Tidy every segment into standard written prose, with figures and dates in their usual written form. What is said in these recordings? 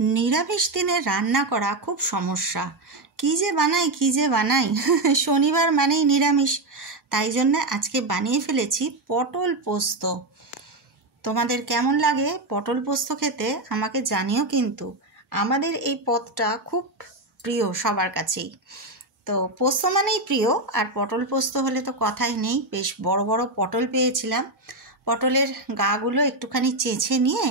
নিরামিষ দিনে রান্না করা খুব সমস্যা। কী যে বানাই শনিবার মানেই নিরামিষ, তাই জন্য আজকে বানিয়ে ফেলেছি পটল পোস্ত। তোমাদের কেমন লাগে পটল পোস্ত খেতে আমাকে জানিও, কিন্তু আমাদের এই পদটা খুব প্রিয় সবার কাছেই। তো পোস্ত মানেই প্রিয়, আর পটল পোস্ত হলে তো কথাই নেই। বেশ বড় বড় পটল পেয়েছিলাম। পটলের গাগুলো একটুখানি চেঁচে নিয়ে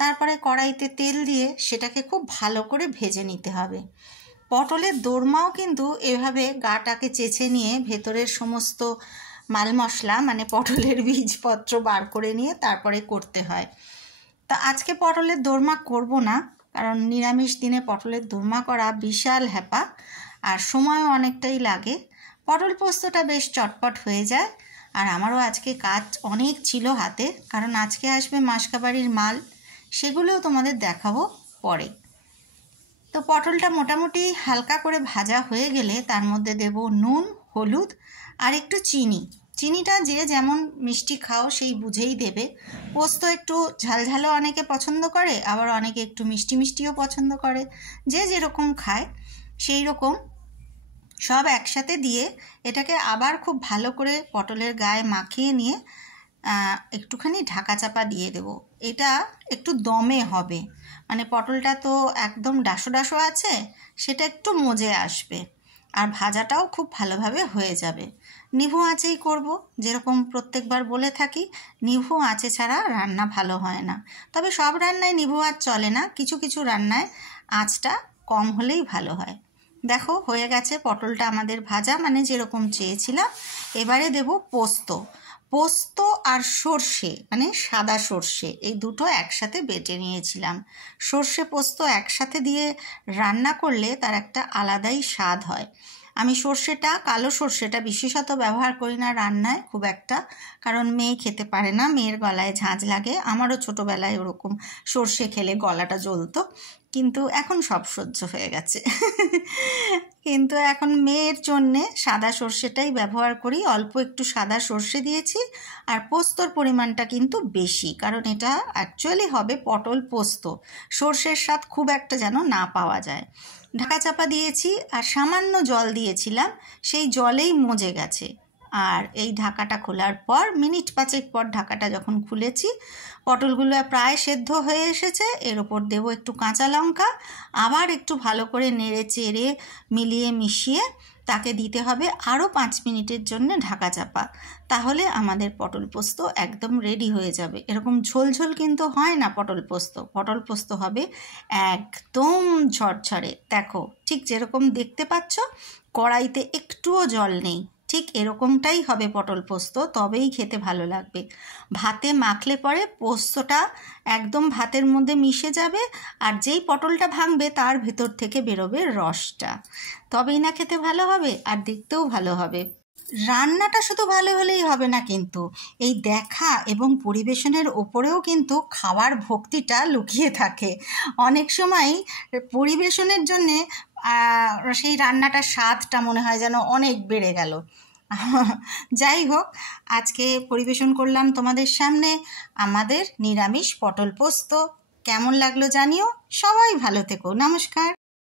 তারপরে কড়াইতে তেল দিয়ে সেটাকে খুব ভালো করে ভেজে নিতে হবে। পটলের দোরমাও কিন্তু এভাবে গাটাকে চেঁচে নিয়ে ভেতরের সমস্ত মাল মশলা মানে পটলের বীজপত্র বার করে নিয়ে তারপরে করতে হয়। তা আজকে পটলের দোরমা করব না, কারণ নিরামিষ দিনে পটলের দোরমা করা বিশাল হ্যাপা, আর সময়ও অনেকটাই লাগে। পটল পোস্তটা বেশ চটপট হয়ে যায়। আর আমারও আজকে কাজ অনেক ছিল হাতে, কারণ আজকে আসবে মাসকাবাড়ির মাল, সেগুলোও তোমাদের দেখাবো পরে। তো পটলটা মোটামুটি হালকা করে ভাজা হয়ে গেলে তার মধ্যে দেব নুন, হলুদ আর একটু চিনি। চিনিটা যে যেমন মিষ্টি খাও সেই বুঝেই দেবে। পোস্ত একটু ঝালঝালও অনেকে পছন্দ করে, আবার অনেকে একটু মিষ্টি মিষ্টিও পছন্দ করে, যে যেরকম খায় সেই রকম সব একসাথে দিয়ে এটাকে আবার খুব ভালো করে পটলের গায়ে মাখিয়ে নিয়ে একটুখানি ঢাকা চাপা দিয়ে দেব। এটা একটু দমে হবে, মানে পটলটা তো একদম ডাসো ডাসো আছে, সেটা একটু মজে আসবে, আর ভাজাটাও খুব ভালোভাবে হয়ে যাবে। নিভু আঁচেই করব, যেরকম প্রত্যেকবার বলে থাকি, নিভু আঁচে ছাড়া রান্না ভালো হয় না। তবে সব রান্নায় নিভু আঁচ চলে না, কিছু কিছু রান্নায় আঁচটা কম হলেই ভালো হয়। দেখো হয়ে গেছে পটলটা আমাদের ভাজা, মানে যেরকম চেয়েছিলাম। এবারে দেব পোস্ত। পোস্ত আর সর্ষে, মানে সাদা সর্ষে, এই দুটো একসাথে বেটে নিয়েছিলাম। সর্ষে পোস্ত একসাথে দিয়ে রান্না করলে তার একটা আলাদাই স্বাদ হয়। আমি সর্ষেটা, কালো সর্ষেটা বিশেষত ব্যবহার করি না রান্নায় খুব একটা, কারণ মেয়ে খেতে পারে না, মেয়ের গলায় ঝাঁঝ লাগে। আমারও ছোটোবেলায় ওরকম সর্ষে খেলে গলাটা জ্বলতো, কিন্তু এখন সব সহ্য হয়ে গেছে কিন্তু এখন মেয়ের জন্যে সাদা সর্ষেটাই ব্যবহার করি। অল্প একটু সাদা সর্ষে দিয়েছি, আর পোস্তর পরিমাণটা কিন্তু বেশি, কারণ এটা অ্যাকচুয়ালি হবে পটল পোস্ত। সর্ষের স্বাদ খুব একটা যেন না পাওয়া যায়। ঢাকা চাপা দিয়েছি, আর সামান্য জল দিয়েছিলাম, সেই জলেই মজে গেছে। আর এই ঢাকাটা খোলার পর মিনিট 5 পর ঢাকাটা যখন খুলেছি, পটলগুলো প্রায় সেদ্ধ হয়ে এসেছে। এর ওপর দেবো একটু কাঁচা লঙ্কা, আবার একটু ভালো করে নেড়ে চেড়ে মিলিয়ে মিশিয়ে তাকে দিতে হবে আরও 5 মিনিটের জন্য ঢাকা চাপা। তাহলে আমাদের পটল পোস্ত একদম রেডি হয়ে যাবে। এরকম ঝোলঝোল কিন্তু হয় না পটল পোস্ত। পটল পোস্ত হবে একদম ঝরঝরে। দেখো ঠিক যেরকম দেখতে পাচ্ছ, কড়াইতে একটুও জল নেই, ঠিক এরকমটাই হবে পটল পোস্ত, তবেই খেতে ভালো লাগবে। ভাতে মাখলে পরে পোস্তটা একদম ভাতের মধ্যে মিশে যাবে, আর যেই পটলটা ভাঙবে তার ভেতর থেকে বেরোবে রসটা, তবেই না খেতে ভালো হবে, আর দেখতেও ভালো হবে। রান্নাটা শুধু ভালো হলেই হবে না, কিন্তু এই দেখা এবং পরিবেশনের ওপরেও কিন্তু খাওয়ার ভক্তিটা লুকিয়ে থাকে। অনেক সময় পরিবেশনের জন্যে সেই রান্নাটার স্বাদটা মনে হয় যেন অনেক বেড়ে গেল। যাই হোক, আজকে পরিবেশন করলাম তোমাদের সামনে আমাদের নিরামিষ পটল পোস্ত। কেমন লাগলো জানিও। সবাই ভালো থেকো। নমস্কার।